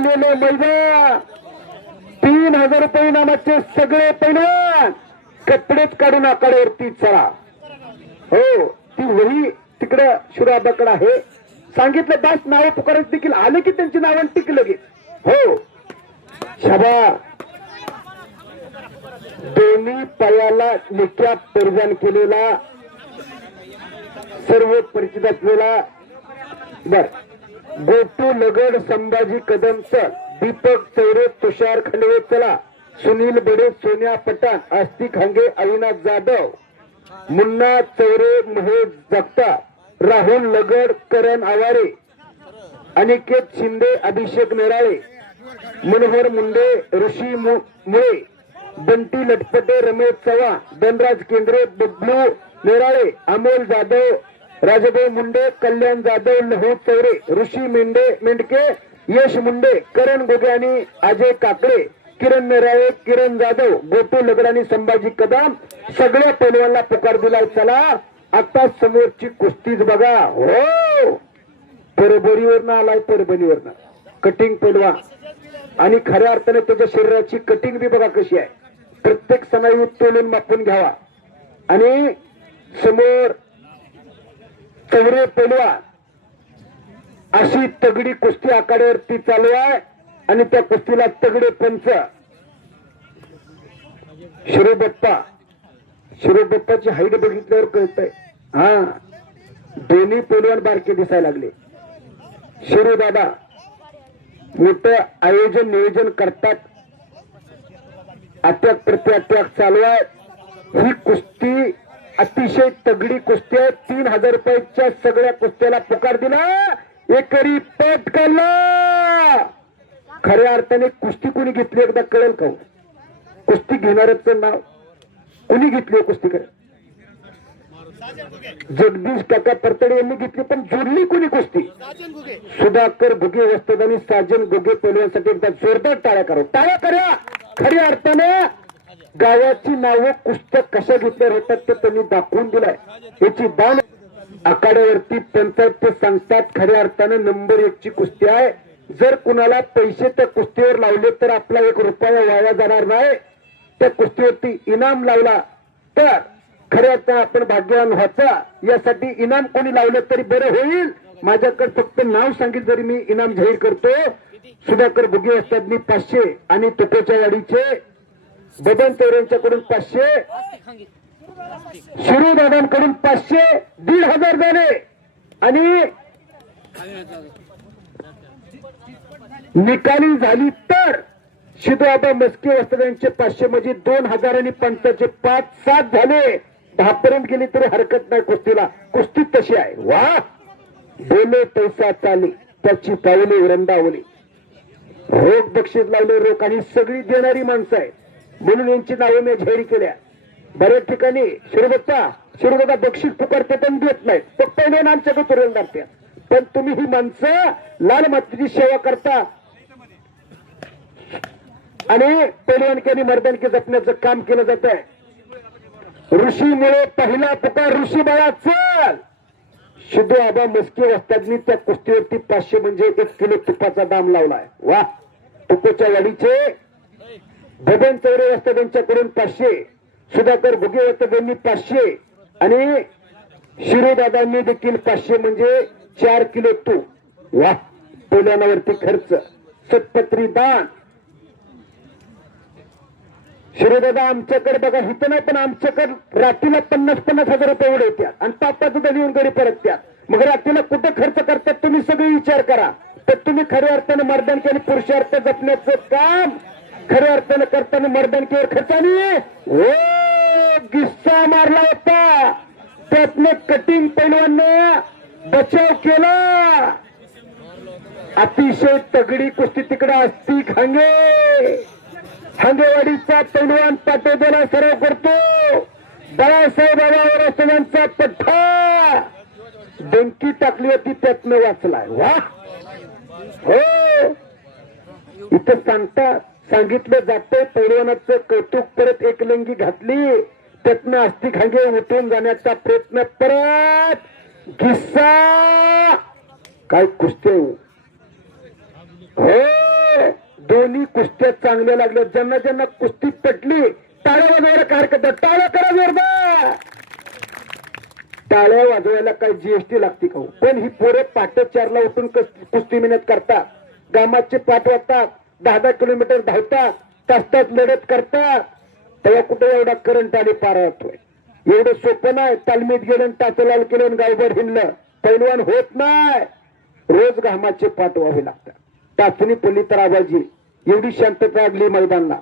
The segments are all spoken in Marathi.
लागलेले मैदान तीन हजार रुपये इनामाचे सगळे पैलवान कपडेच काढून आकाड्यावरती चला. हो ती वही तिकडं शिराबाकडे आहे. सांगितलं दास नाव पुकारत देखील आले की त्यांची नावं टिक लगेच. हो. शबा. दोन्ही पायाला निक्या परिधान केलेला. सर्व परिचित असलेला. बर. गोटू लगड संभाजी कदम सर दीपक चौरे तुषार खंडवे चला सुनील बडे सोन्या पठाण आस्तिक हंगे अविनाश जाधव मुन्ना चौरे महेश जगता राहुल लगड करण आवारे अनिकेत शिंदे अभिषेक नेराळे मनोहर मुंडे ऋषी मु- मुळे बंटी लटपटे रमेश चव्हाण धनराज केंद्रे बबलू नेराळे अमोल जाधव राजभाऊ मुंडे कल्याण जाधव लहू चौरे ऋषी मेंढे मेंढके यश मुंडे करण गोगे आणि अजय काकडे किरण नराळे किरण जाधव गोटू लगड आणि संभाजी कदम सगळ्या पैलवानला पुकार दिलाय. चला आता समोरची कुस्तीच बघा. हो! परभणीवरनं आलाय परभणीवरनं. कटिंग पैलवान. आणि खऱ्या अर्थाने त्याच्या शरीराची कटिंग बी बघा कशी आहे. प्रत्येक सणाई तोलून मापून घ्यावा. आणि समोर चौरे पेलवा. अशी तगडी कुस्ती आखाड्यावरती चालू आहे आणि त्या कुस्तीला तगडे पंच. शिरोबप्पा शिरोबप्पाची हाईट बघितल्यावर कळतंय. हा. दोन्ही पैलवान बारके दिसायला लागले. शिरो दादा. मोठं आयोजन नियोजन करतात. अत्याक प्रति अटॅक चालू आहे. ही कुस्ती अतिशय तगडी कुस्ती आहे. तीन हजार रुपयाच्या सगळ्या कुस्त्याला पुकार दिला. एकरी पट काढला खऱ्या अर्थाने कुस्ती कुणी घेतली एकदा कळेल का हो? कुस्ती घेणारच नाव कुणी घेतली हो कुस्ती कर जगदीश काका परतडे यांनी घेतली पण जोडली कुणी कुस्ती? सुधाकर घुगे वस्तदानी आणि साजन घुगे पैलवांसाठी एकदा जोरदार टाळ्या करा. टाळ्या करा. खऱ्या अर्थाने गावाची नावं पुस्तक कशा घेतल्या होतात ते त्यांनी दाखवून दिलाय. याची बाण आखाड्यावरती पंचायत ते सांगतात खऱ्या अर्थानं नंबर एक ची कुस्ती आहे. जर कुणाला पैसे त्या कुस्तीवर लावले तर आपला एक रुपया वाया जाणार नाही. त्या कुस्तीवरती इनाम लावला तर खऱ्या अर्थानं आपण भाग्यवान व्हायचा. यासाठी इनाम कोणी लावलं तरी बरं होईल. माझ्याकडे फक्त नाव सांगितलं तरी मी इनाम जाहीर करतो. सुधाकर भुगे असतात मी पाचशे आणि तुकोच्या वाडीचे बदन यांच्याकडून पाचशे शिरू दादांकडून पाचशे दीड हजार झाले. आणि निकाली झाली तर शिदू मस्के वस्त्रांचे पाचशे म्हणजे दोन हजार आणि पंचाचे पाच सात झाले. दहापर्यंत गेली तरी हरकत नाही कुस्तीला. कुस्ती तशी आहे. वा! बोले पैसा चाली. त्याची पावले रंदावली रोख बक्षीस लावले रोख. आणि सगळी देणारी माणसं आहेत. म्हणून यांची नावे मी जाहीर केल्या बऱ्याच ठिकाणी शिरबत्ता शिरबत्ता बक्षीस पुकारते पण देत नाहीत. फक्त पहिले आमच्याकडे तुरेल लागते पण तुम्ही ही माणसं लाल मातीची सेवा करता. आणि पैलवानकी आणि मर्दानकी जपण्याचं काम केलं जात आहे. ऋषीमुळे पहिला पुकार ऋषी बाळा चल. शिदू आबा मस्के वस्तादनी त्या कुस्तीवरती पाचशे म्हणजे एक किलो तुपाचा दाम लावलाय. वा तुपाच्या वाडीचे भजन चौरे वस्ताद त्यांच्याकडून पाचशे सुधाकर भुगे वस्ताद त्यांनी पाचशे आणि शिरोदादांनी देखील पाचशे म्हणजे चार किलो तूप. वा पैलवानावरती खर्च. सतपत्री दान. शिरोदादा आमच्याकडे बघा हित नाही पण आमच्याकडे रात्रीला पन्नास पन्नास हजार रुपये एवढे येतात आणि पापाचं दल येऊन घरी परतत्यात मग रात्रीला कुठे खर्च करतात तुम्ही सगळे विचार करा. तर तुम्ही खऱ्या अर्थानं मर्दांच्या आणि पुरुषार्थ जपण्याचं काम खऱ्या अर्थानं करताना मर्दानकीवर खर्चानी ओ गिस्सा मारला होता. त्यातनं कटिंग पैलवानं बचाव केला. अतिशय तगडी कुस्ती तिकडे असती खांगे. खांगेवाडीचा पैलवान पाटोदेला सराव करतो. बाळासाहेब बाबावर असलेल्यांचा पठ्ठा. डंकी टाकली होती त्यातनं वाचलाय. वा हो. इथं सांगतात सांगितलं जातंय पैलवानाचं कौतुक परत एक लंगी घातली. त्यातनं अस्थिक हांगे उठून जाण्याचा प्रयत्न परत किस्सा काय कुस्ती हो? हो? दोन्ही कुस्त्या चांगल्या लागल्या. ज्यांना ज्यांना कुस्ती पटली टाळ्या वाजवायला काय हरकत टाळ्या करा जोरदार. टाळ्या वाजवायला काय जीएसटी लागते का हो? पण ही पोरं पाट चारला उठून कुस्ती मेहनत करतात. गामाचे पाठ वाटतात. दहा दहा किलोमीटर धावतात तास तास लढत करतात तेव्हा कुठे एवढा करंट आणि पारा येतोय एवढं सोपं नाही. तालमीत गेलं आणि टाचलाल केलं गावभर हिंडलं. पैलवान होत नाही. रोज घामाचे पाठ व्हावे लागतात. टाचणी पडली तर आबाजी एवढी शांतता आली मैदानला.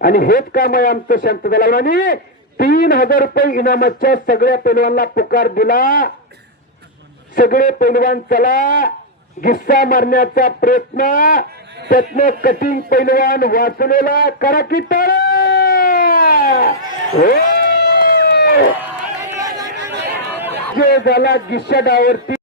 आणि हेच काम आहे आमचं शांतता लावून आणि तीन हजार रुपये इनामाच्या सगळ्या पैलवानला पुकार दिला. सगळे पैलवान चला. गिस्सा मारण्याचा प्रयत्न. त्यातनं कटिंग पैलवान वाचलेला करा की तर झाला गिस्सा डावरती